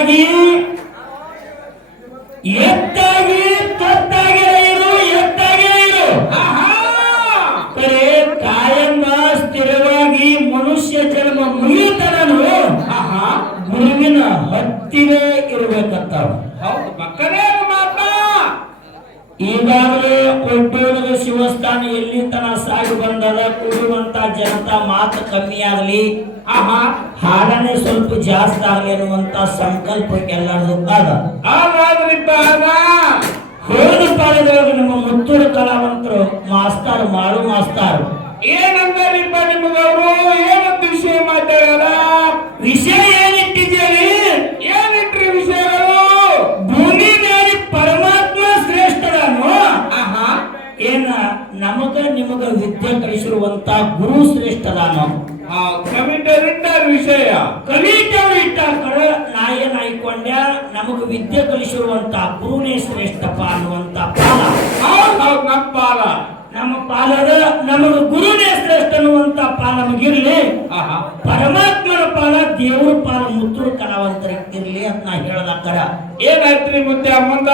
ತೊತ್ತಾಗಿ ಎತ್ತಾಗಿ ತೊತ್ತಾಗಿ ಇರು ಎತ್ತಾಗಿ ಇರು. ಕರೆ ಕಾಯಂಗ ಸ್ಥಿರವಾಗಿ ಮನುಷ್ಯ ಜನ್ಮ ಮುಗಿಯುತ್ತಾನು ಆಹಾ! ಗುರುವಿನ ಹತ್ತಿರೇ ಇರಬೇಕಂತ ಹೌದು ಮಕ್ಕಳೇ ಈ ಈಗಾಗಲೇ ಕೊಟ್ಟೂರದ ಶಿವಸ್ಥಾನ ಎಲ್ಲಿ ತನ ಸಾಗಿ ಬಂದದ ಕೂಡುವಂತ ಜನತಾ ಮಾತು ಕಮ್ಮಿ ಆಗಲಿ ಆಹಾ. ಹಾಡನೆ ಸ್ವಲ್ಪ ಜಾಸ್ತಿ ಆಗಲಿ ಅನ್ನುವಂತ ಸಂಕಲ್ಪಕ್ಕೆ ಎಲ್ಲರದು ಅದ. ಹೋದ ಕಾಲದೊಳಗೆ ನಮ್ಮ ಮುತ್ತೂರು ಕಲಾವಂತರು ಮಾಸ್ತಾರ್ ಮಾಡು ಮಾಸ್ತಾರ್. ಏನಂದಾರಿಪ್ಪ ನಿಮಗವರು? ಏನಂತ ವಿಷಯ ಮಾತಾಡ ವಿಷಯ ಏನಿಟ್ಟಿದ್ದೀರಿ? ಏನಿಟ್ರಿ ವಿಷಯಗಳು? ಭೂಮಿ ಮೇಲೆ ಪರಮಾತ್ಮ ಶ್ರೇಷ್ಠರನು ಆಹಾ. ಏನ ನಮಗ ನಿಮಗ ವಿದ್ಯೆ ಕಲಿಸಿರುವಂತ ಗುರು ಶ್ರೇಷ್ಠದಾನು ಇಟ್ಟಾರ ವಿಷಯ. ಕಲಿತವರು ಇಟ್ಟ ಕಳ ನಾಯ ನಾಯ್ಕೊಂಡ್ಯ ನಮಗ ವಿದ್ಯೆ ಕಲಿಸಿರುವಂತ ಗುರುನೇ ಶ್ರೇಷ್ಠಪ್ಪ ಅನ್ನುವಂತ ಪಾಲ. ನಮ್ಮ ಪಾಲ. ನಮ್ಮ ಪಾಲದ ನಮಗ ಗುರುನೇ ಶ್ರೇಷ್ಠ ಅನ್ನುವಂತ ಪಾಲ ನಮಗಿರ್ಲಿ. ಆಹಾ. ಪರಮಾತ್ಮನ ಪಾಲ ದೇವರ ಪಾಲ ಮುತ್ತೂರು ಇರ್ಲಿ ಅಂತ ನಾ ಹೇಳದಕ್ಕರ ಏನಾಯ್ತ್ರಿ ಮುತ್ಯ ಮುಂದ?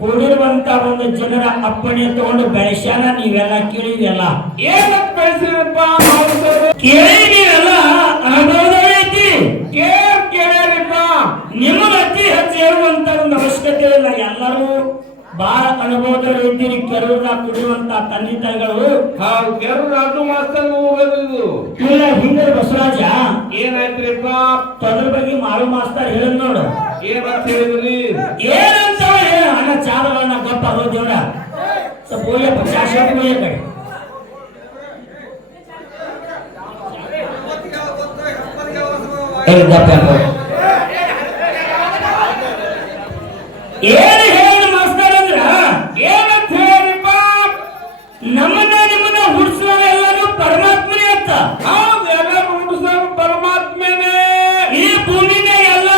ಕೂಡಿರುವಂತ ಒಂದು ಜನರ ಅಪ್ಪಣೆ ತಗೊಂಡು ಬೆಳೆಸ್ಯಾನ ನೀವೆಲ್ಲ ಕೇಳಿದೆಯಲ್ಲ? ಏನಕ್ಕೆ ಬೆಳೆಸಿರಪ್ಪ ಕೇಳಿ ನೀವೆಲ್ಲ ಅನುಭವದೈತಿ ಕೇರ್ ಕೇಳ್ಯಾರಿಪ್ಪ. ನಿಮಗ ಅತಿ ಹೆಚ್ಚು ಹೇಳುವಂತ ಒಂದು ಅವಶ್ಯಕತೆ ಇಲ್ಲ. ಎಲ್ಲರೂ ಬಹಳ ಅನುಭವದಲ್ಲಿ ಇದ್ದೀರಿ ಕೆಲವ್ರ ಕುಡಿಯುವಂತ ತಂದೆ ತಾಯಿಗಳು. ಹೌದ್ ಕೆರು ರಾಜು ಮಾಸ್ತರ್ ಹೋಗೋದು ಇಲ್ಲ ಹಿಂದೆ ಬಸವರಾಜ. ಏನಾಯ್ತ್ರಿಪ್ಪ? ತದ್ರ ಬಗ್ಗೆ ಮಾರು ಮಾಸ್ತರ್ ಹೇಳಿದ್ ನೋಡು. ಏನಂತ ಹೇಳಿದ್ರಿ? ಹೇಳ ಹಣ ಚಾಲವನ್ನ ಗಪ್ಪ ದೇವ್ರ ಸ್ವಲ್ಪ ಹೋಯಪ್ಪ ಶಾಶ್ವತ ಹೋಯ ಕಡೆ. ಏ ಗಪ್ಪ ಯಾಕೋ? ಏನು ಹೇಳಿ ಮಾಸ್ತರ್ ಅಂದ್ರ ಏನಂತ ಹೇಳಿಪ್ಪ ನಮ್ಮನ್ನ ನಿಮ್ಮನ್ನ ಹುಡ್ಸುವ ಎಲ್ಲಾನು ಪರಮಾತ್ಮನೇ ಅಂತ ಹೌದು ಎಲ್ಲರೂ ಹುಡುಸರು ಪರಮಾತ್ಮನೇ ಈ ಭೂಮಿನ ಎಲ್ಲ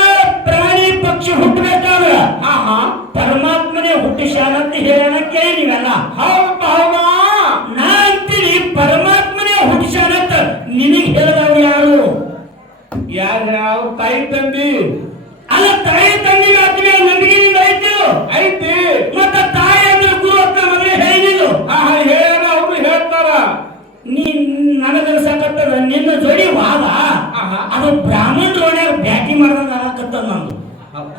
ಪ್ರಾಣಿ ಪಕ್ಷಿ ಹುಟ್ಟಬೇಕಾದ್ರ ಆಹಾ ಪರಮಾತ್ಮನೇ ಹುಟ್ಟಿಸ್ಯಾನ ಅಂತ ಹೇಳೋಣ ಕೇಳಿ ನೀವೆಲ್ಲ ಹೌದು ಹೌದಾ ನಾ ಅಂತೀನಿ ಪರಮಾತ್ಮನೇ ಹುಟ್ಟಿಸ್ಯಾನ ಅಂತ ನಿನಗೆ ಹೇಳಿದವ್ರು ಯಾರು ಯಾರ ಅವ್ರ ತಾಯಿ ತಂದಿ ಅಲ್ಲ ತಾಯಿ ತಂದೆ ಆತ್ಮೀಯ ನಂಬಿಕೆ ನಿಂದ ಐತಿ. ಮತ್ತೆ ತಾಯಿ ಅಂದ್ರೆ ಗುರು ಅಂತ ಮದುವೆ ಹೇಳಿದ್ದು ಆಹಾ ಹೇಳ ಅವ್ರು ಹೇಳ್ತಾರ ನೀ ನನಗನ್ಸಕತ್ತದ ನಿನ್ನ ಜೋಡಿ ವಾದ. ಅದು ಬ್ರಾಹ್ಮಣ ಓಣ್ಯಾಗ ಬ್ಯಾಟಿ ಮಾಡ್ದಂಗ ಆಗಕತ್ತದ ನಂದು.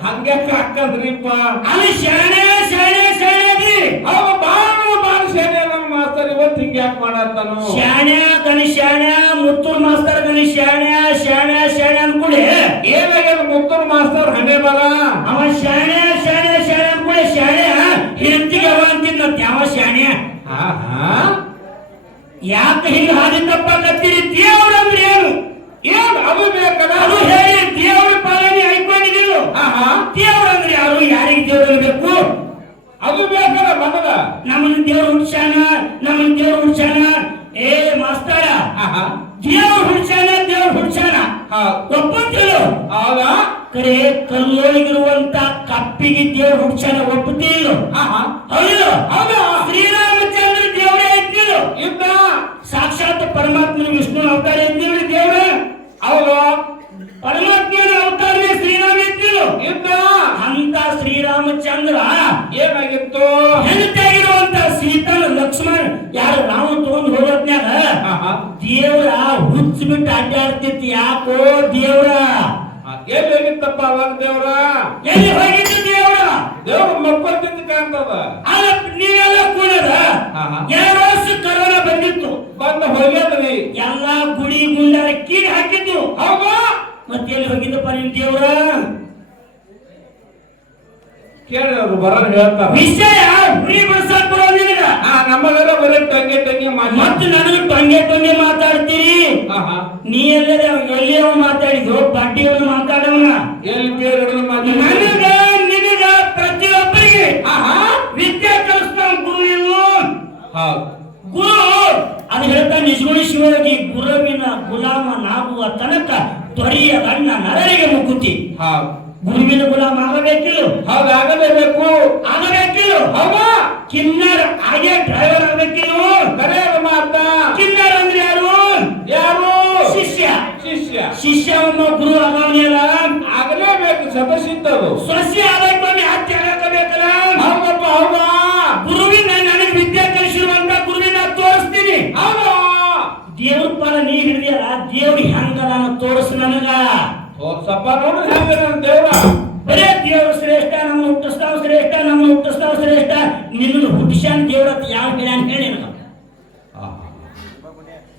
ಹಂಗ್ಯಾಕ ಹಾಕದ್ರಿಪ್ಪ ಅಲ್ಲಿ ಶಾಣೆ ಶಾಣೆ ಶಾಣೆ ಅವ ಬಾಳ ಬಾಳ ಶಾಣೆ ನಮ್ಮ ಮಾಸ್ತರ್ ಇವತ್ತು ಹಿಂಗ ಯಾಕೆ ಮಾಡತ್ತಾನು? ಶಾಣೆ ಗಣಿ ಶಾಣೆ ಮುತ್ತೂರ್ ಮಾಸ್ತರ್ ಗಣಿ ಶಾಣೆ ಶಾಣೆ ಶಾಣೆ ಅನ್ಕೊಳ್ಳಿ ಏನಾಗ್ಯದ ಮುತ್ತೂರ್ ಮಾಸ್ತರ್ ಹಣೆ ಬರ ಅವ ಶಾಣೆ ಶಾಣೆ ಶಾಣೆ ಹೆಂಡತಿಗೆ ಅವ ಅಂತಿದ್ನಂತೆ ಯಾವ ಶಾಣೆ? ಆಹಾ ಯಾಕೆ ಹಿಂಗ ಹಾದಿದ್ದಪ್ಪ ಕತ್ತಿರಿ ದೇವ್ರ ಅಂದ್ರೆ ಏನು ಏನ್ ಅದು ಬೇಕದ ಅದು ಹೇಳಿ ದೇವ್ರ ಪಾಲನೆ ಆಹಾ ದೇವ್ರ ಅಂದ್ರೆ ಯಾರು? ಯಾರಿಗೆ ದೇವ್ರು ಬೇಕು ಅದು ಬೇಕದ ನಮಗ ನಮ್ಮನ್ನ ದೇವ್ರು ಹುಡ್ಸಾನ ನಮ್ಮನ್ ದೇವ್ರು ಹುಡ್ಸಾನ ಏ ಮಾಸ್ತರ. ಆಹಾ ಹುಡ್ಸಾನ ಹುಡ್ಸ್ಯಾನ ಹುಡ್ಸಾನ. ಒಪ್ಪಂತಿರು. ಹೌದಾ? ಕರೆ ಕಲ್ಲೊಳಗಿರುವಂತ ಕಪ್ಪಿಗೆ ದೇವ್ರ ಹುಡ್ಸ್ಯಾನ ಒಪ್ಪುತ್ತಿಲ್ಲ ಆಹಾ ಹೌದು. ಹೌದಾ. ಶ್ರೀರಾಮಚಂದ್ರ ದೇವರೇ ಇದ್ದಿಲ್ಲ ಇದ್ದ. ಸಾಕ್ಷಾತ್ ಪರಮಾತ್ಮನ ವಿಷ್ಣು ಅವತಾರ ಇದ್ದಿಲ್ಲ ದೇವ್ರ. ಹೌದು. ಪರಮಾತ್ಮನ ಅವತಾರನೇ ಶ್ರೀರಾಮ ಇದ್ದಿಲ್ಲ ಇದ್ದ. ಅಂತ ಶ್ರೀರಾಮಚಂದ್ರ ಏನಾಗಿತ್ತು? ಹೆಂಡತಿಯಾಗಿರುವಂತ ಸೀತನ ಲಕ್ಷ್ಮಣ ಯಾರು ರಾಮ ತಗೊಂಡು ಹೋಗೋದ್ನ್ಯಾಗ ದೇವ್ರ ಹುಚ್ಚ ಬಿಟ್ಟು ಅಡ್ಡಾಡ್ತಿತ್ತು. ಯಾಕೋ ದೇವ್ರ? ಎಲ್ಲಿ ಹೋಗಿತ್ತಪ್ಪ ಅವಾಗ ದೇವ್ರ? ಎಲ್ಲಿ ಹೋಗಿತ್ತು ದೇವ್ರ? ದೇವ್ರ ಮಕ್ಕಳಿಂದ ಕಾಣ್ತದ ಅಲ್ಲ ನೀವೆಲ್ಲ ಕೂಡದ. ಎರಡು ವರ್ಷ ಕರೋನಾ ಬಂದಿತ್ತು. ಬಂದ ಹೋಗ್ಯದ್ರಿ. ಎಲ್ಲಾ ಗುಡಿ ಗುಂಡಾರ ಕೀಡ್ ಹಾಕಿದ್ದು. ಹೌದಾ. ಮತ್ತೆ ಎಲ್ಲಿ ಹೋಗಿದ್ದಪ್ಪ ನಿನ್ ದೇವ್ರ? ಕೇಳಿ ಅವ್ರು ಬರೋದು ಹೇಳ್ತಾರೆ. ವಿಷಯ ಬರೋ ನಿನಗ ಆ ಬರ ತಂಗೆ ಟಂಗೆ ಟಂಗೆ ಮಾತು ಮತ್ತೆ ನನಗೆ ತಂಗೆ ಟೊಂಗೆ ಮಾತಾಡ್ತೀರಿ? ನೀ ಎಲ್ಲದ ಎಲ್ಲಿಯವ ಹೋಗ್ ಬಡ್ಡಿ ಅವನು ಮಾತಾಡವನ. ಎಲ್ಲಿ ಕೇಳಿದ್ರು ಹಿಡಿದು ಮಾತಾಡಿ. ನನಗ ನಿನಗ ಪ್ರತಿಯೊಬ್ಬರಿಗೆ ಆಹಾ. ವಿದ್ಯೆ ಕಲಿಸ್ತಾನ ಗುರು ಇನ್ನು ಹೌದು. ಗುರು ಅದು ಹೇಳ್ತಾ ನಿಜಗುಣ ಶಿವಯೋಗಿ ಗುರುವಿನ ಗುಲಾಮ ನಾಗುವ ತನಕ ದೊರೆಯದ ಅಣ್ಣ ನರರಿಗೆ ಮುಕ್ಕುತಿ ಹೌದು ಗುರುವಿನ ಗುಲಾಮ ಆಗಬೇಕಿಲ್ಲ ಹೌದು ಆಗಲೇಬೇಕು ಆಗಬೇಕಿಲ್ಲ ಹೌದಾ ಕಿನ್ನರ್ ಹಾಗೆ ಡ್ರೈವರ್ ಆಗಬೇಕಿಲ್ಲ ಕರೆಯದ ಮಾತ ಕಿನ್ನರ್ ಅಂದ್ರೆ ಯಾರು ಯಾರು ಶಿಷ್ಯ ಶಿಷ್ಯ ಶಿಷ್ಯ ಒಬ್ಬ ಗುರು ಆಗವನಿಯಲ್ಲ ಆಗಲೇಬೇಕು ಸಸ್ಯ ಆಗಬೇಕು ಅಂದ್ರೆ ಹತ್ಯೆ ಆಗಬೇಕಲ್ಲ ಹೌದಪ್ಪ ಹೌದಾ? ಗುರುವಿನ ನನಗೆ ವಿದ್ಯೆ ಕಲಿಸಿರುವಂತ ಗುರುವಿನ ತೋರಿಸ್ತೀನಿ. ಹೌದಾ. ದೇವ್ರ ಪಾಲ ನೀ ಹಿಡಿದಿಯಲ್ಲ ದೇವ್ರಿ ಹೆಂಗ ನಾನು ತೋರಿಸ್ ನನಗ. ತೋರ್ಸಪ್ಪ ನೋಡು ಹೆಂಗ ನನ್ನ ದೇವ್ರ ಬರೇ ದೇವ್ರ ಶ್ರೇಷ್ಠ ನಮ್ಮ ಹುಟ್ಟಿಸ್ತಾವ ಶ್ರೇಷ್ಠ ನಮ್ಮ ಹುಟ್ಟಿಸ್ತಾವ ಶ್ರೇಷ್ಠ ನಿನ್ನ ಹುಟ್ಟಿಸ್ಯಾನ ದೇವ್ರ ಅಂತ ಯಾವ ಹೇಳ್ಯಾನ ಹೇಳಿ ನನಗ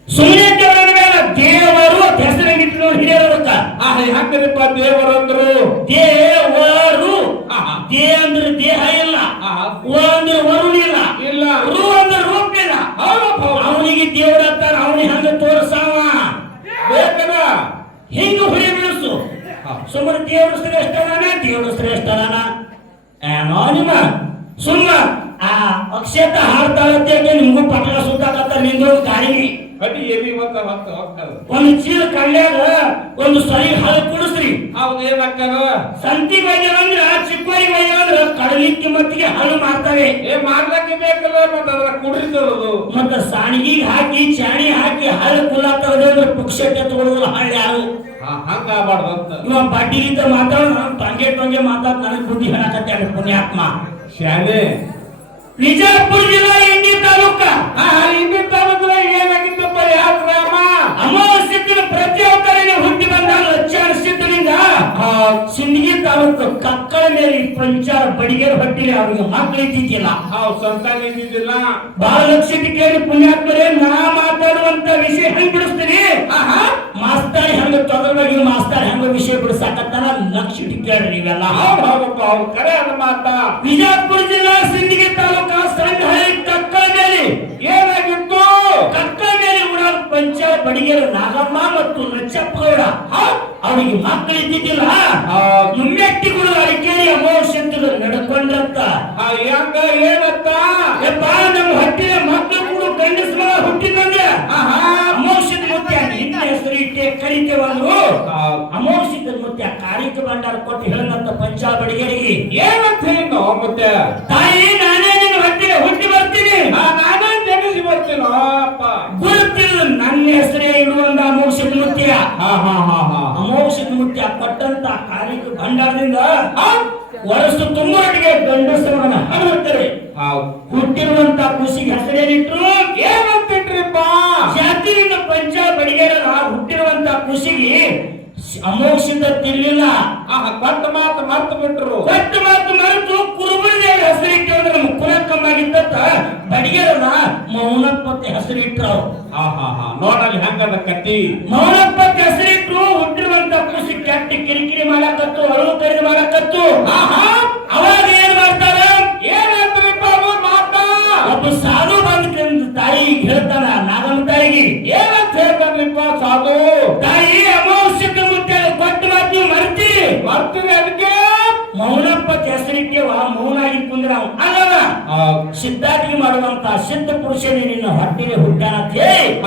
ಸುಮ್ಮನೆ ದೇವರ ಮೇಲೆ ದೇವರು ಅಂತ ಹೆಸರಾಗಿಟ್ಟು ಹಿರಿಯರಕ್ಕ ಆ ಹೆಂಗರಿಪ್ಪ ದೇವರಂದ್ರು ದೇವರು ಆಹಾ. ದೇ ಅಂದ್ರೆ ದೇಹ ಇಲ್ಲ ಆಹಾ. ವ ಅಂದ್ರೆ ವರುಣ ಇಲ್ಲ ಇಲ್ಲ ರು ಅಂದ್ರೆ ರೂಪ ಇಲ್ಲ ಹೌದಪ್ಪ ಹೌದು. ಅವನಿಗೆ ದೇವ್ರ ಅಂತಾರ ಅವನಿಗೆ ಹಂಗ ತೋರ್ಸಾವ ಬೇಕದ ಹಿಂಗ ಹುರಿ ಬಿಡಿಸು ಹಾ. ಸುಮ್ಮನೆ ದೇವ್ರ ಶ್ರೇಷ್ಠದಾನ ದೇವ್ರ ಶ್ರೇಷ್ಠದಾನ ಏನೋ ನಿಮ್ಮ ಸುಮ್ಮ ಆ ಅಕ್ಷತ ಹಾಡ್ತಾಳತ್ತೆ ನಿಮ್ಗೂ ಪಟಕ ಸುತ್ತಾಕತ್ತ ನಿಂದು ಗಾಡಿ ಕಡಿ ಎದಿ ಮತ್ತ ಮತ್ತ ಹೋಗ್ತದ ಒಂದು ಚೀಲ ಕಳ್ಳ್ಯಾಗ ಒಂದು ಸರಿ ಹಾಲು ಕುಡಿಸ್ರಿ. ಹೌದು ಏನಾಗ್ತದ ಸಂತಿ ಬೈದಂದ್ರ ಚಿಕ್ಕೋರಿ ಅಂದ್ರೆ ಕಡಲಿಕ್ಕೆ ಮತ್ತಿಗೆ ಹಾಲು ಮಾಡ್ತಾರೆ ಏ ಮಾಡ್ಲಕ್ಕೆ ಬೇಕಲ್ಲ ಮತ್ತ ಅದ್ರ ಕುಡಿತದದು? ಮತ್ತ ಸಾಣಿಗೆ ಹಾಕಿ ಚಾಣಿ ಹಾಕಿ ಹಾಲು ಕುಲ್ಲಾಗ್ತದೆ ಅಂದ್ರೆ ಪುಕ್ಷಕ್ಕೆ ತಗೊಳ್ಳೋದಿಲ್ಲ ಹಾಳು ಯಾರು ಹಂಗ ಆಗ್ಬಾರ್ದಂತ ಇವ ಬಡ್ಡಿಗಿಂತ ಮಾತಾಡ ನಾನು ತಂಗೆ ತಂಗೆ ಮಾತಾಡ್ ನನಗೆ ಬುದ್ಧಿ ಹೇಳಕತ್ತೆ ಪುಣ್ಯಾತ್ಮ. ಶಾಲೆ ವಿಜಯಪುರ ಜಿಲ್ಲಾ ಇಂಡಿ ತಾಲೂಕ. ಆ ಹಿಂದಿನ ತಾಲೂಕದ ಏನಾಗಿತ್ತಪ್ಪ ಅಮಾವಾಸ್ಯತ್ತಿನ ಪ್ರತಿಯೊಬ್ಬರಿಗೆ ಹುಟ್ಟಿ ಬಂದ ಲಕ್ಷಾನ ಆ ಸಿಂದಗಿ ತಾಲೂಕು ಕಕ್ಕಳ ಮೇಲೆ ಈ ಪಂಚಾರ ಬಡಿಗೆರ ಹೊಟ್ಟಿಲಿ ಅವ್ರಿಗೆ ಮಕ್ಕಳು ಇದ್ದಿದ್ದಿಲ್ಲ. ಸಂತಾನ ಇದ್ದಿದ್ದಿಲ್ಲ. ಬಹಳ ಲಕ್ಷ ಕೇಳಿ ಪುಣ್ಯಾತ್ಮರೇ ನಾ ಮಾತಾಡುವಂತ ವಿಷಯ ಹೆಂಗ್ ಬಿಡಿಸ್ತೀರಿ? ಮಾಸ್ತರ್ ಹೆಂಗ ತೊಗಲ್ವಾಗಿ ಮಾಸ್ತರ್ ಹೆಂಗ ವಿಷಯ ಬಿಡಿಸಾಕತ್ತಾರ ಲಕ್ಷ ಕೇಳಿ ನೀವೆಲ್ಲ. ಹೌದು ಹೌದಪ್ಪ ಹೌದು ಕರೆ ಅದ ಮಾತ. ವಿಜಯಪುರ ಜಿಲ್ಲಾ ಸಿಂದಗಿ ತಾಲೂಕ ಸಂಘ ಕಕ್ಕಳ ಮೇಲೆ. ಮೇಲೆ ಪಂಚಾರ ಬಡಿಗೆರ ನಾಗಮ್ಮ ಮತ್ತು ನಚ್ಚಪ್ಪಗೌಡ. ಅವರಿಗೆ ಮಕ್ಕಳು ಇದ್ದಿದ್ದಿಲ್ಲ. ಹೌದು. ಮುಮ್ಮೆಟ್ಟಿಗಳು ಅಡಿಕೇರಿ ಅಮಾವಾಸ್ಯಂತರು ನಡ್ಕೊಂಡ್ರಂತ ಆ, ಹೆಂಗ ಏನತ್ತ? ಯಪ್ಪ ನಮ್ಮ ಹಟ್ಟಿನ ಮಕ್ಕಳು ಕೂಡ ಗಂಡಸ ಮಗ ಹುಟ್ಟಿದಂದ್ರೆ ಆಹಾ. ಮತ್ತೆ ನಿನ್ನ ಹೆಸರು ಇಟ್ಟೆ ಕರಿತೇವಂದ್ರು ಅಮಾವಾಸ್ಯದ ಮತ್ತೆ ಮುತ್ಯ ಕಾರಿಕ ಭಂಡಾರ ಕೊಟ್ಟು ಹೇಳಂತ ಪಂಚಾಲ ಬಡಿಗೆರಿಗೆ ಏನಂತ ಹೇಳ ಮತ್ತೆ ತಾಯಿ ನಾನೇ ನಿನ್ನ ಹೊಟ್ಟಿಗೆ ಹುಟ್ಟಿ ಬರ್ತೀನಿ ಆ, ನಾನೇ ಜನಿಸಿ ಬರ್ತೀನೋ ಅಪ್ಪ ಗುರುತಿಲ್ಲ ನನ್ನ ಹೆಸರೇ ಇಡುವಂತ ಅಮೋಷದ ಮುತ್ಯ ಅಮೋಷದ ಮುತ್ಯ ಪಟ್ಟಂತ ಕಾರಿಕ ಭಂಡಾರದಿಂದ ವರಸ್ತು ತುಂಬಾಟಿಗೆ ಗಂಡಸ್ತವನ ಗಂಡಸರನ್ನ ಹೌದು ಹುಟ್ಟಿರುವಂತ ಖುಷಿಗೆ ಹೆಸರೇನಿಟ್ರು? ಏನಂತಿಟ್ರಿಪ್ಪ ಜಾತಿಯಿಂದ ಪಂಚ ಬಡಿಗೆರ ಹುಟ್ಟಿರುವಂತ ಖುಷಿಗೆ ಅಮೋಕ್ಷಿಂದ ತಿಳಿಲ್ಲ ಕೊಟ್ಟ ಮಾತು ಮರ್ತು ಬಿಟ್ರು. ಕೊಟ್ಟ ಮಾತು ಮರೆತು ಕುರುಬಳಿಗೆ ಹೆಸರಿಟ್ಟು ಅಂದ್ರೆ ನಮ್ಮ ಕುಲಕ್ಕಮ್ಮಾಗಿದ್ದ ಬಡಿಗೆರನ್ನ ಮೌನಪ್ಪತ್ತೆ ಹೆಸರಿಟ್ರು ಅವ್ರು. ನೋಡಲ್ಲಿ ಹೆಂಗದ ಕತ್ತಿ. ಮೌನಪ್ಪ ಹೆಸರಿಟ್ರು ಹುಟ್ಟಿರುವಂತ ಖುಷಿ ಕೆಟ್ಟ ಕಿರಿಕಿರಿ ಮಾಡಕತ್ತು ಅಳು ಕರೆದು ಮಾಡಕತ್ತು. ಆಹಾ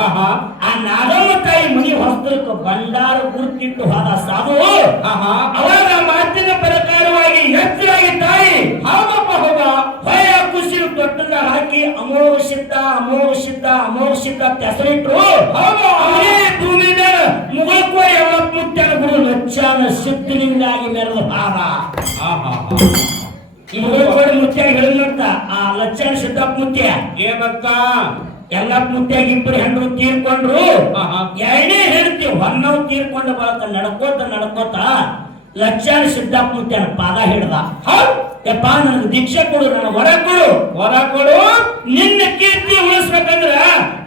ಆ ನಾಗಮ್ಮ ತಾಯಿ ಮನಿ ಹೊಸದಕ್ಕೆ ಭಂಡಾರ ಗುರುತಿಟ್ಟು ಹೋದ ಸಾಧು ಆಹಾ. ಅವಾಗ ಮಾತಿನ ಪ್ರಕಾರವಾಗಿ ಹೆಚ್ಚಾಗಿ ತಾಯಿ ಹೌದಪ್ಪ ಹೋಗ. ಭಯ ಖುಷಿ ತೊಟ್ಟದ ಹಾಕಿ ಅಮೋಘ ಸಿದ್ದ ಅಮೋಘ ಸಿದ್ದ ಅಮೋಘ ಸಿದ್ದ ಅಂತ ಹೆಸರಿಟ್ರು. ಹೌದು ಅವನೇ ಭೂಮಿ ಮೇಲೆ ಮುಗುಳ್ಕೋ ಎಲ್ಲ ಮುತ್ಯನ ಗುರು ಲಚ್ಚನ ಸಿದ್ಧಲಿಂಗಾಗಿ ಮೆರೆದ ಹಾರ. ಈ ಮುಗುಳ್ಕೋಡಿ ಮುತ್ಯ ಹೇಳಿದಂತ ಆ ಲಚ್ಚನ ಸಿದ್ದಪ್ಪ ಮುತ್ಯ ಏನಂತ ಎಲ್ಲ ಮುತ್ಯಾಗ ಇಬ್ಬರು ಹೆಣ್ಣು ತೀರ್ಕೊಂಡ್ರು. ಆಹಾ. ಎರಡನೇ ಹೇಳ್ತಿ ಹೊನ್ನವ್ ತೀರ್ಕೊಂಡು ಬಳಕ ನಡ್ಕೋತ ನಡ್ಕೋತ ಲಕ್ಷಾನ ಸಿದ್ದಪ್ಪ ಮುತ್ಯನ ಪಾದ ಹಿಡ್ದ. ಹೌದ್? ಯಪ್ಪ ನನಗೆ ದೀಕ್ಷೆ ಕೊಡು ನನ್ನ ಹೊರ ಕೊಡು. ವರ ಕೊಡು. ನಿನ್ನ ಕೀರ್ತಿ ಉಳಿಸ್ಬೇಕಂದ್ರ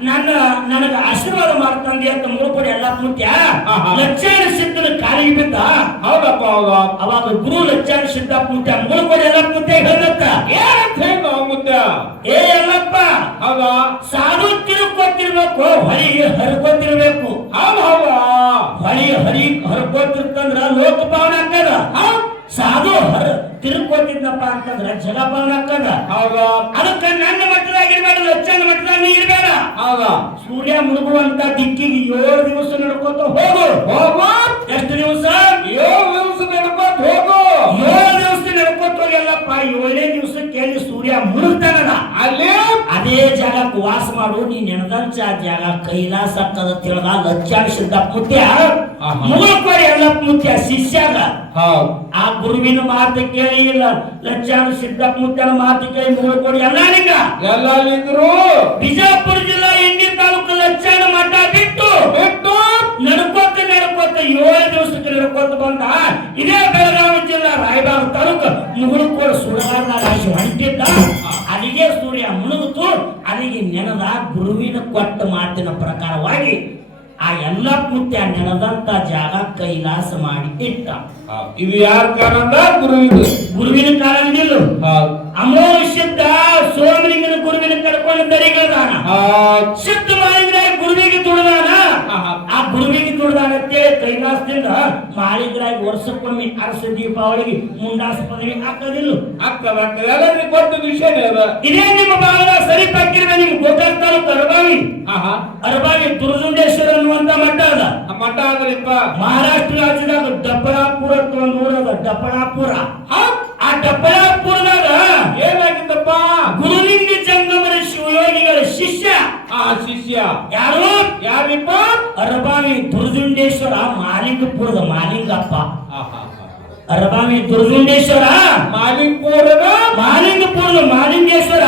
ನನ್ನ ನನಗ ಆಶೀರ್ವಾದ ಮಾಡ್ತಂದೆ ಅಂತ ಮುಳುಕೊಡಿ ಎಲ್ಲ ಮುಖ್ಯ ಆಹಾ. ಲಕ್ಷಾನ ಸಿದ್ಧನ ಕಾಲಿಗೆ ಬಿದ್ದ? ಹೌದಪ್ಪ ಹೌದಾ. ಅವಾಗ ಗುರು ಲಕ್ಷಾನ ಸಿದ್ದಪ್ಪ ಮುತ್ಯ ಮುಳುಕೊಡಿ ಎಲ್ಲ ಮುತ್ಯ ಹೇಳತ್ತ ಏನಂತ ಹೇಳ ಮುಖ್ಯ ಏ ಎಲ್ಲಪ್ಪ ಹೌದಾ? ಸಾಧು ತಿರುಕೋತಿರ್ಬೇಕು ಹೊಳಿ ಹರ್ಕೊತಿರ್ಬೇಕು. ಹೌದು ಹೌದಾ. ಹೊಳಿ ಹರಿ ಹರ್ಕೋತಿರ್ತಂದ್ರ ಲೋಕ ಪಾವನ ಆಗ್ತದ ಸಾಧು ಹರ ತಿರುಗ್ಕೊಟ್ಟಿದ್ನಪ್ಪ ಅಂತಂದ್ರೆ ಜಲಪಾನ ಹೌದಾ. ಅದಕ್ಕೆ ನನ್ನ ಮಟ್ಟದಾಗಿರ್ಬೇಡ ಲಕ್ಷಣ ಮಟ್ಟದಾಗ ನೀ ಇರ್ಬೇಡ. ಹೌದಾ. ಸೂರ್ಯ ಮುಳುಗುವಂತ ದಿಕ್ಕಿಗೆ ಏಳು ದಿವಸ ನಡ್ಕೋತ ಹೋಗು. ಹೋಗು. ಎಷ್ಟು ದಿವಸ? ಏಳು ದಿವಸ ನಡ್ಕೋತ ಹೋಗು. ಏಳು ಹೋಗಲ್ಲಪ್ಪ ಏಳನೇ ದಿವಸಕ್ಕೆ ಅಲ್ಲಿ ಸೂರ್ಯ ಮುಳುಗ್ತಾನಲ್ಲ? ಅಲ್ಲೇ? ಅದೇ ಜಾಗಕ್ಕೆ ವಾಸ ಮಾಡು ನೀ ನೆನದಂಚ ಜಾಗ ಕೈಲಾಸ ಆಗ್ತದ ತಿಳಿದ ಲಕ್ಷಾಣ ಸಿದ್ದಪ್ಪ ಮುತ್ಯ ಆಹಾ. ಮುಗುಳ್ಕೋರಿ ಎಲ್ಲಪ್ಪ ಮುತ್ಯ ಶಿಷ್ಯಾಗ. ಆ ಗುರುವಿನ ಮಾತು ಕೇಳಿ ಇಲ್ಲ ಲಕ್ಷಾಣ ಸಿದ್ದಪ್ಪ ಮುತ್ಯನ ಮಾತು ಕೇಳಿ ಮುಗುಳ್ಕೋಡಿ ಎಲ್ಲ ನಿಂಗ ಎಲ್ಲರಿದ್ರು ಬಿಜಾಪುರ ಜಿಲ್ಲಾ ಇಂಡಿ ತಾಲೂಕು ಲಕ್ಷಾಣ ಮಠ ಬಿಟ್ಟು ಬಿಟ್ಟು? ನಡ್ಕೋತ ನಡ್ಕೋತ ಏಳು ದಿವಸಕ್ಕೆ ನಡ್ಕೋತ ಬಂದ. ಇದೇ ಜಿಲ್ಲಾ ರಾಯಬಾಗ ತಾಲೂಕು ಮುಗುಳುಕೋಡ ಸುಡಗಾರದಾಗ ರಾಶಿ ಹೊಂಟಿದ್ದ ಅಲ್ಲಿಗೆ ಸೂರ್ಯ ಮುಳುಗಿತು. ಅಲ್ಲಿಗೆ ನೆನದ ಗುರುವಿನ ಕೊಟ್ಟ ಮಾತಿನ ಪ್ರಕಾರವಾಗಿ ಆ ಎಲ್ಲ ಮುತ್ಯ ನೆನದಂತ ಜಾಗ ಕೈಲಾಸ ಮಾಡಿ ಇಟ್ಟ. ಇದು ಯಾರ ಕಾರಣ ಗುರುವಿನ ಗುರುವಿನ ಕಾಲದಿಲ್ಲ ಹೌದು ಅಮೋಷಿದ್ದ ಸೋಮಲಿಂಗನ ಗುರುವಿನ ಕರ್ಕೊಂಡು ದರಿಗಳದಾನ ಚಿತ್ತ ಸಿದ್ಧ ಮಾಡಿದ್ರೆ ಗುರುವಿಗೆ ತುಳಿದಾನ ಆಹಾ. ಆ ಗುರುವಿಗೆ ತುಳಿದಾನ ಅಂತೇಳಿ ಕೈಲಾಸದಿಂದ ಮಾಳಿಗ್ರಾಗಿ ವರ್ಷಕ್ಕೊಮ್ಮೆ ಅರಸ ದೀಪಾವಳಿಗೆ ಮುಂಡಾಸ ಪದವಿ ಹಾಕೋದಿಲ್ಲ ಆಗ್ತದ ಆಗ್ತದ ಎಲ್ಲರಿಗೂ ಗೊತ್ತ ವಿಷಯನೇ ಅದ ಇದೇ ನಿಮ್ಮ ಭಾಗದ ಸರಿ ಪಕ್ಕಿರುವ ನಿಮ್ ಗೋಕಾಕ್ ತಾಲೂಕು ಅರಬಾವಿ. ಅರಬಾವಿ ದುರ್ದುಂಡೇಶ್ವರ ಅನ್ನುವಂತ ಮಠ ಅದ. ಮಠ ಆದ್ರಿಪ್ಪ. ಮಹಾರಾಷ್ಟ್ರ ರಾಜ್ಯದಾಗ ದಪ್ಪರಾಪುರ ಅಂತ ಒಂದು ಊರದ ದಪ್ಪರಾಪುರ ಆ ಡಬ್ಬಳಾಪುರದಾಗ ಏನಾಗಿತ್ತಪ್ಪ? ಗುರುಲಿಂಗ ಜಂಗಮರ ಶಿವಯೋಗಿಗಳ ಶಿಷ್ಯ. ಆ ಶಿಷ್ಯ. ಯಾರು? ಯಾರಿಪ್ಪ? ಮಾಲಿಂಗಪುರದ ಮಾಲಿಂಗಪ್ಪ ಆಹಾ. ಅರಬಾವಿ ದುರ್ದುಂಡೇಶ್ವರ ಮಾಲಿಕ್ಪುರದ ಮಾಲಿಂಗಪುರದ ಮಾಲಿಂಗೇಶ್ವರ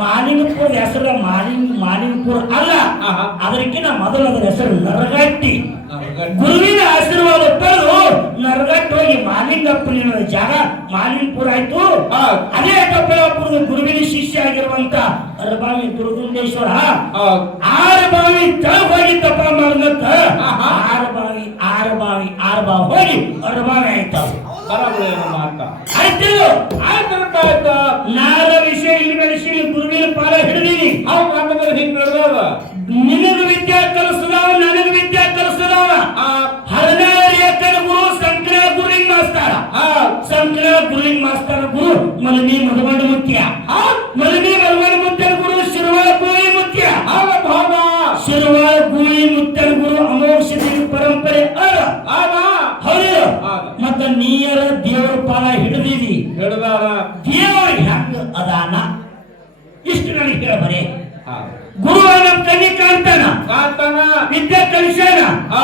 ಮಾಲಿಂಗಪುರದ ಹೆಸರು ಮಾಲಿಂಗ ಮಾಲಿಂಗಪುರ ಅಲ್ಲ. ಅದಕ್ಕಿಂತ ಮೊದಲು ಅದರ ಹೆಸರು ನರಗಟ್ಟಿ. ಗುರುವಿನ ಆಶೀರ್ವಾದ ಪಡೆದು ನರಗಟ್ಟಿ ಹೋಗಿ ಮಾಲಿಂಗಪ್ಪನ ಜಾಗ ಮಾಲಿಂಗಪುರ ಆಯ್ತು. ಅದೇ ಕಪ್ಪಳಾಪುರದ ಗುರುವಿನ ಶಿಷ್ಯ ಆಗಿರುವಂತ ಅರಬಾವಿ ದುರ್ಗುಂಡೇಶ್ವರ ಹೌದು. ಆರು ಬಾವಿ ತಳ ಬಾವಿ ಹೋಗಿ ಅನುಮಾನ ಬಾವಿ ಆಯ್ತು ಬರಬರಿ ಏನೋ ಮಾತ. ಆಯ್ತು. ಆಯ್ತಪ್ಪ ಆಯ್ತು ನಾರ ವಿಷಯ ಇಲ್ಲಿ ಬೆಳೆಸಿ ಗುರುವಿನ ಪಾಲ ಹಿಡಿದೀನಿ ನಿನಗ ವಿದ್ಯಾ ಕಲಿಸಿದವ ನನಗ ವಿದ್ಯಾ ಕಲಿಸಿದವ. ಹದಿನಾರು ಎಕರೆ ಗುರು ಸಂಕರ ಗುರುವಿನ ಮಾಸ್ತಾರ? ಸಂಕರ ಗುರುವಿನ ಮಾಸ್ತಾರ ಗುರು? ಮಲಮಿ ಮಧುಮಂಡ ಮುತ್ಯ ಆ ಮಲಮಿ ಮಧುಮಂಡ ಮುತ್ಯ ಗುರು ಶಿರವಾಳ ಗೂಳಿ ಮುತ್ಯ ಆಗ ಭಾಗ ಶಿರವಾಳ ಗೂಳಿ ಮುತ್ಯನ ಗುರು ಅಮೋಕ್ಷ ಪರಂಪರೆ ಅದ ಆಗ ಹೌದು ಆಗ. ಮತ್ತ ನೀಯರ ದೇವರ ಪಾಲ ಹಿಡಿದಿದಿ ಹಿಡ್ದಾರ ದೇವರ ಹೆಂಗ ಅದಾನ ಇಷ್ಟು ನನಗೆ ಹೇಳಬರೇ ಆ ಗುರು ನಮ್ಮ ಕಣ್ಣಿ ಕಾಣ್ತಾನ ಕಾಂತನ ವಿದ್ಯೆ ಕಲಿಸ್ಯಾನ ಆ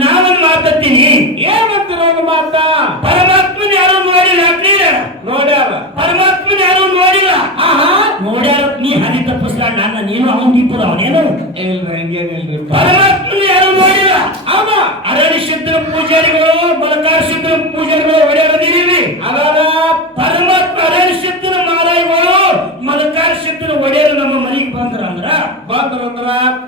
ನಾವೊಂದು ಮಾತಾಡ್ತೀನಿ ಏನಂತೀರ ಒಂದು ಮಾತ ಪರಮಾತ್ಮನ ಯಾರು ನೋಡಿಲ್ಲ ಕ್ಲಿಯರ್ ನೋಡ್ಯಾರ ಪರಮಾತ್ಮನ ಯಾರು ನೋಡಿಲ್ಲ ಆಹಾ ನೋಡ್ಯಾರ ನೀ ಹನಿ ತಪ್ಪಿಸ್ಲ ನನ್ನ ನೀನು ಅವನ್ ದೀಪದ ಅವನೇನು? ಪರಮಾತ್ಮನ ಯಾರು ನೋಡಿಲ್ಲ. ಆಗ ಅರಳಿ ಸಿದ್ಧರ ಪೂಜಾರಿಗಳು ಬಲಕಾರ ಸಿದ್ಧರ ಪೂಜಾರಿಗಳು ಒಡೆಯರದಿರಿ ಅದಾರ ಪರಮಾತ್ಮ ಅರಳಿ ಸಿದ್ಧರ ಮಾರಾಯಗಳು ಮಲಕಾರ ಸಿದ್ಧರ ಒಡೆಯರು ನಮ್ಮ ಮನೆಗೆ ಬಂದ್ರ ಅಂದ್ರ ಬಂದ್ರಂದ್ರ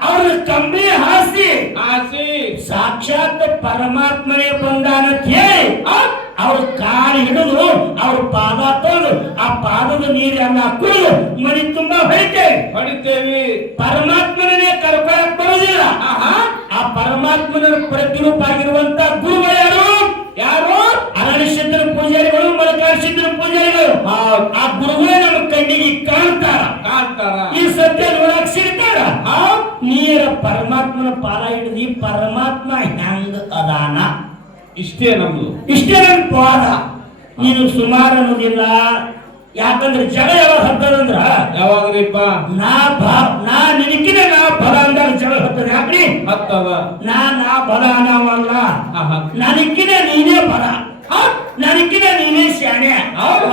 ಅವ್ರ ಕಂಬಿ ಹಾಸಿ ಹಾಸಿ. ಸಾಕ್ಷಾತ್ ಪರಮಾತ್ಮನೇ ಬಂದಾನ ಅಂತ ಹೇಳಿ ಅವ್ರ ಕಾಲು ಹಿಡಿದು ಅವ್ರ ಪಾದ ತೊಂದು ಆ ಪಾದದ ನೀರನ್ನ ಕುಡಿದು ಮನೆ ತುಂಬಾ ಹೊಡಿತೇವೆ. ಹೊಡಿತೇವಿ ಪರಮಾತ್ಮನೇ ಕರ್ಕೊಳಕ್ ಆಹಾ. ಆ ಪರಮಾತ್ಮನ ಪ್ರತಿರೂಪ ಆಗಿರುವಂತ ಗುರುಗಳು ಯಾರು? ಯಾರು ಅರಳಿಸಿದ್ರ ಪೂಜಾರಿಗಳು ಮಲಕಾರಿಸಿದ್ರ ಪೂಜಾರಿಗಳು. ಆ ಗುರುಗಳೇ ನಮ್ಮ ಕಣ್ಣಿಗೆ ಕಾಣ್ತಾರ. ಕಾಣ್ತಾರ. ಈ ಸತ್ಯ ನೋಡಕ್ ಸಿಗ್ತಾರ. ಆ ನೀರ ಪರಮಾತ್ಮನ ಪಾಲ ಹಿಡಿದು ಪರಮಾತ್ಮ ಹೆಂಗ್ ಅದಾನ? ಇಷ್ಟೇ ನಮ್ದು. ಇಷ್ಟೇ ನನ್ ಪಾದ. ನೀನು ಸುಮಾರು ಅನ್ನೋದಿಲ್ಲ ಯಾಕಂದ್ರೆ ಜಗ ಯಾವ ಹತ್ತದಂದ್ರ ಯಾವಾಗ್ರಿಪ್ಪ? ನಾ ಬಾ ನಾ ನಿನಕಿನ ನಾ ಬಲ ಅಂತ ವಿಚಾರ ಹತ್ತದ ಯಾಕ್ರಿ? ಹತ್ತದ ನಾ ನಾ ಬಲ ಅನ್ನವಲ್ಲ. ಆಹಾ. ನನಕಿನ ನೀನೇ ಬಲ. ಹ? ನನಕಿನ ನೀನೇ ಶಾಣೆ. ಹೌದು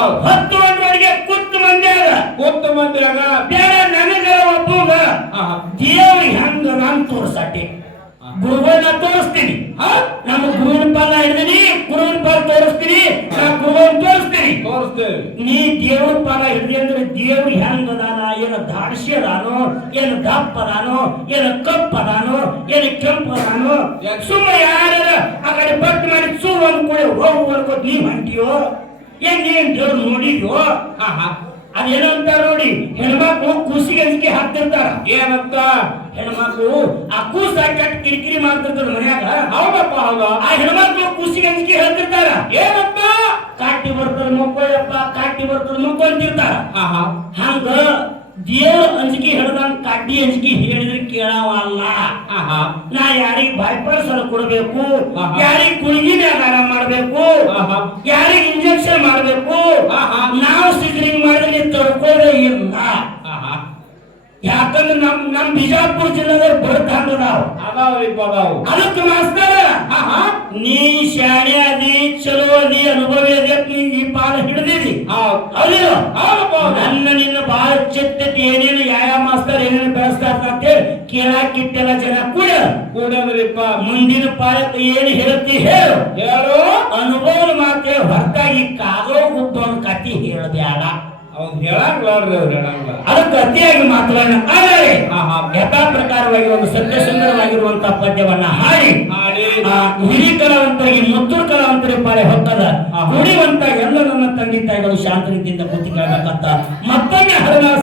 ಕುತ್ತು ಮಂದಿ ಅದ. ಕುತ್ತು ಮಂದಿ ಅದ. ಬೇಡ ನನಗ ಒಬ್ಬಗ. ಆಹಾ. ದೇವ್ರಿಗೆ ಹೆಂಗ ನಾನು ತೋರ್ಸಟ್ಟೆ. ಗುರುವನ್ನ ತೋರಿಸ್ತೀನಿ? ನಮ್ಮ ಗುರುವಿನ ಪಾಲ ಹಿಡಿದೀನಿ ಗುರುವಿನ ಪಾಲ ತೋರಿಸ್ತೀನಿ. ನಾ ಗುರುವಂತ ತೋರಿಸ್ತೀನಿ ತೋರಿಸ್ತೇವೆ ನೀ ದೇವ್ರ ಪಾಲ ಹಿಡಿದಿ ಅಂದ್ರೆ ದೇವ್ರು ಹೆಂಗ ಅದಾನ? ಏನು ದಾಡ್ಸಿ ಅದಾನೋ ಏನು ದಪ್ಪ ಅದಾನೋ ಏನು ಕಪ್ಪ ಅದಾನೋ ಏನ ಕೆಂಪು ಅದಾನೋ ಸುಮ್ಮ ಯಾರ ಆ ಕಡೆ ಬಟ್ ಮಾಡಿ ಸೂ ಕೂಡ ಹೋಗು ಅನ್ಕೋತ ನೀ ಹೊಂಟಿಯೋ ಏನ್ ಏನ್ ದೇವ್ರು ನೋಡಿದ್ಯೋ? ಆಹಾ ಅದೇನೋ ಅಂತಾರ ನೋಡಿ ಹೆಣ್ಮಕ್ಳು ಕೂಸಿಗೆ ಅಂಜಿಕೆ ಹಾಕ್ತಿರ್ತಾರ. ಏನಂತ? ಹೆಣ್ಮಕ್ಳು ಆ ಕೂಸ ಕೆಟ್ಟ ಕಿರಿಕಿರಿ ಮಾಡ್ತಿರ್ತಾರ ಮನ್ಯಾಗ. ಹೌದಪ್ಪ ಹೌದ? ಆ ಹೆಣ್ಮಕ್ಳು ಕೂಸಿಗೆ ಅಂಜಿಕೆ ಹೇಳ್ತಿರ್ತಾರ. ಏನಂತ? ಕಟ್ಟ ಬರ್ತದ ಮಕ್ಕಳಪ್ಪ ಕಾಟಿ ಬರ್ತದ ಮಕ್ಕಂತಿರ್ತಾರ ಹಂಗ ದೇವ್ರ ಅಂಜಿಕೆ ಹಿಡ್ದಂಗ ಕಾಟಿ ಅಂಜಿಕೆ ಹೇಳಿದ್ರೆ ಕೇಳವಲ್ಲ. ಆಹಾ ನಾ ಯಾರಿಗ್ ಬೈಪಾಸಲ್ ಕೊಡ್ಬೇಕು. ಯಾರಿಗ್ ಗುಳಿಗೆ ಮ್ಯಾಗಾರ ಮಾಡ್ಬೇಕು ಯಾರಿಗ್ ಇಂಜೆಕ್ಷನ್ ಮಾಡ್ಬೇಕು. ನಾವು ಸಿದ್ರಿಂಗ್ ಮಾಡಿದ್ರೆ ತಡ್ಕೋದೇ ಇಲ್ಲ. ಯಾಕಂದ್ರೆ ನಮ್ ನಮ್ ಬಿಜಾಪುರ ಜಿಲ್ಲಾದ ಬರುತ್ತ ನಾವು. ಅದಾವ್ರಿಪ್ಪ ಅದಾವು. ಅದಕ್ಕೆ ಮಾಸ್ತರ ನೀ ಶಾಣೆ ಅದಿ ಚಲೋ ಅದಿ ಅನುಭವಿ ಅದಿ ಅಂತ ಈ ಪಾಲ ಹಿಡಿದಿರಿ. ನನ್ನ ನಿನ್ನ ಬಾಳ ಚಿತ್ತತಿ ಏನೇನು ಯಾವ ಮಾಸ್ತರ್ ಏನೇನು ಬೆಳೆಸ್ತಾರ ಅಂತೇಳಿ ಕೇಳಾಕಿಟ್ಟೆಲ್ಲ ಜನ ಕೂಡ ಕೂಡದ್ರಿಪ್ಪ. ಮುಂದಿನ ಪಾಲಕ್ಕೆ ಏನು ಹೇಳ್ತಿ ಹೇಳು. ಹೇಳು. ಅನುಭವ ಮಾತ್ರ ಹೊರತಾಗಿ ಕಾದೋ ಅವ್ನು ಹೇಳಂಗ್ಲಾರ್ರಿ ಅವ್ರು ಅದಕ್ಕೆ ಅತಿಯಾಗಿ ಮಾತುಗಳನ್ನ ಆದರೆ ಯಥಾ ಪ್ರಕಾರವಾಗಿ ಒಂದು ಸತ್ಯ ಸುಂದರವಾಗಿರುವಂತಹ ಪದ್ಯವನ್ನ ಹಾಡಿ. ಹಾಡಿ. ಹಿರಿ ಕಲಾವಂತರಿಗೆ ಮುತ್ತೂರು ಕಲಾವಂತರಿಗೆ ಪಾಳೆ ಹೊತ್ತದ. ಆಹಾ. ನುಡಿವಂತ ಎಲ್ಲ ನನ್ನ ತಂದೆ ತಾಯಿಗಳು ಶಾಂತ ರೀತಿಯಿಂದ ಬುದ್ಧಿ ಕೇಳಬೇಕಂತ ಮತ್ತೊಮ್ಮೆ ಹರನಾಳ